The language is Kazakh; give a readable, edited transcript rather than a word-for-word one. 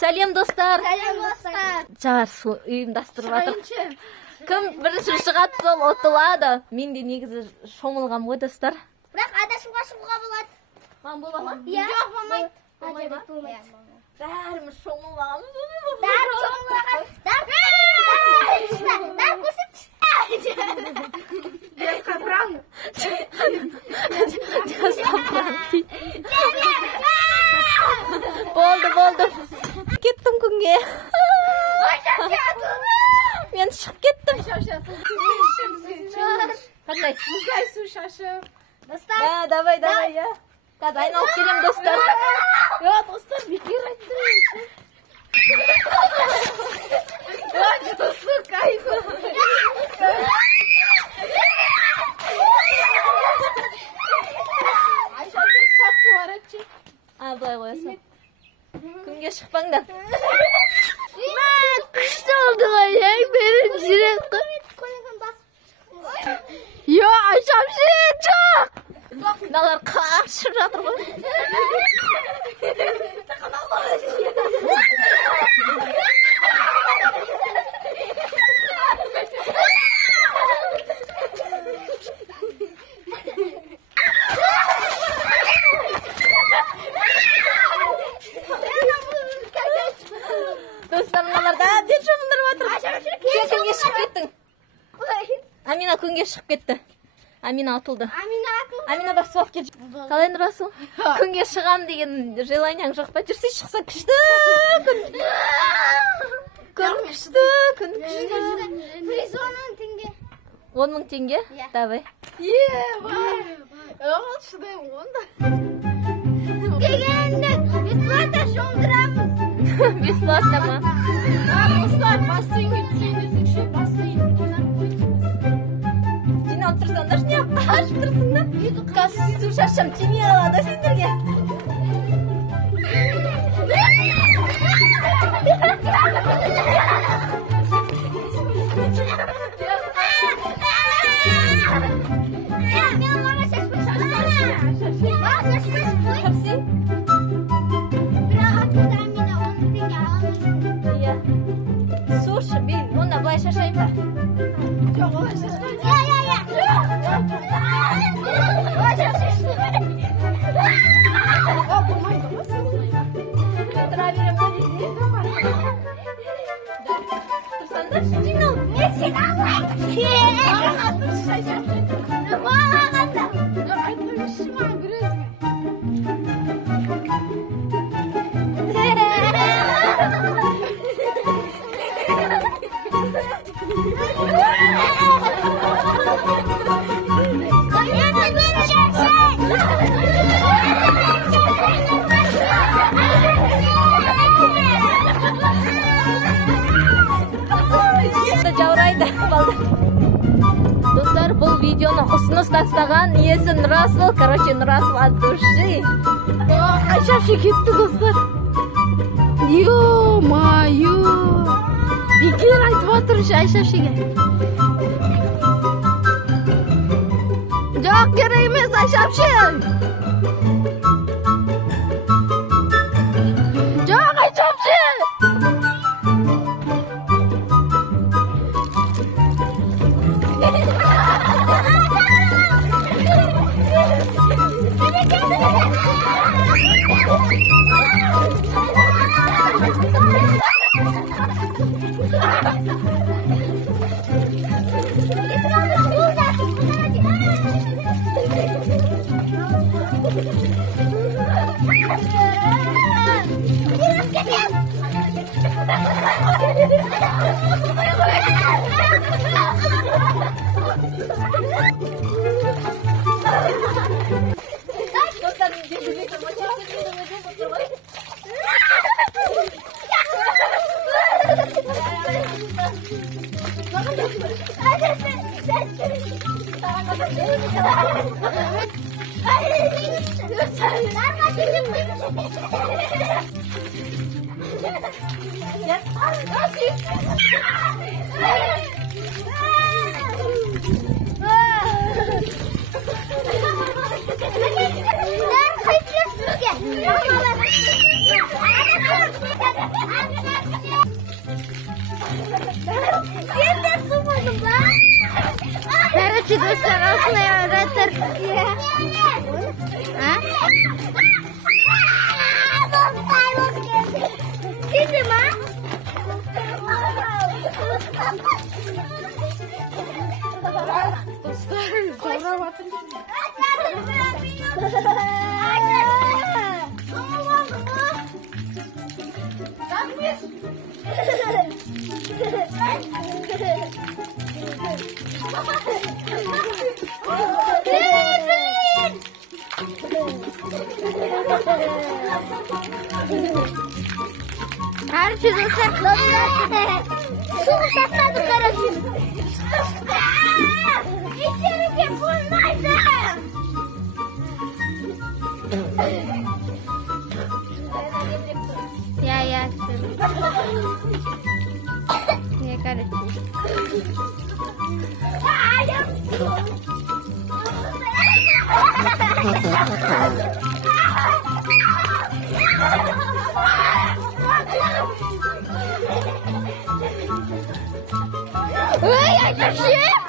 Сәлем достар. Сәлем достар. Жарыс ұйымдастырып жатыр. Кім бірінші шығады сол ұтылады. Мен де негізі шомылғам ғой достар. Бірақ адашуға шығуға болады. Бола ма? Иә. Жоқ, болмайды. Бәріміз шомылмағанбыз. Бәрі шомылмаған. Дар көрсетші. Дес қапыран. Дес қапыран. Болды. Кеттім күнге. Мен шығып кеттім. Қандай? Мұздай су шашып. Достар. Давай, я. Қазір айналып келем, достар. Достар, бекер айттырайыншы. Су кайфы. Айша, сен сатты баратшы. Былай қоясың. Күнге шықпаңдар. Күшті oldu ғой, ең берін жүрек қой. Айшам жет жоқ. Мыналар қашып жатыр ғой. Достар, мыналарда әбден шомылдырып жатыр. Күнге шығып кеттің. Амина күнге шығып кетті. Амина атылды. Амина бар суап кел. Қалай нұрасың? Күнге шығам деген желанияң жоқ па? Жүрсе шықса күшті күн. Күн күшті. Приз 10 мың теңге. 10 мың теңге? Давай. Оғыл шыдайым онда. Дегенде бесплатно шомдырамыз. Бесплатно ма? Достар, бассейнге түсеңіздікше бассейн. Жиналып тұрсаңдар, не ашып тұрсыңдар? Қазір су шашам тимей алады сендерге. Слушай, онда былай шашайын ба? Жоқ, олай шашпайды. Тұра берем ба десе? Тұрсаңдар, жинал. Мен жиналмай. Болағанда. Айтпайшы маған бір өзіме. Жаурайды. Достар, бұл видеоны ұсыныс тастаған иесі Нұрасыл. Короче, Нұрасыл от души. Айшапшы кетті, достар. Ё-майо. Бекер айтып отыршы Айшапшыға. Жоқ, керек емес Айшапшы. Жоқ, Айшапшы. Короче, достар, осылай жатыр. Сиди ма? Достар, жаурап Короче, достар, суға тастады, короче. Ештеріңе болмайды. Я. Не, короче. Ой, я вообще!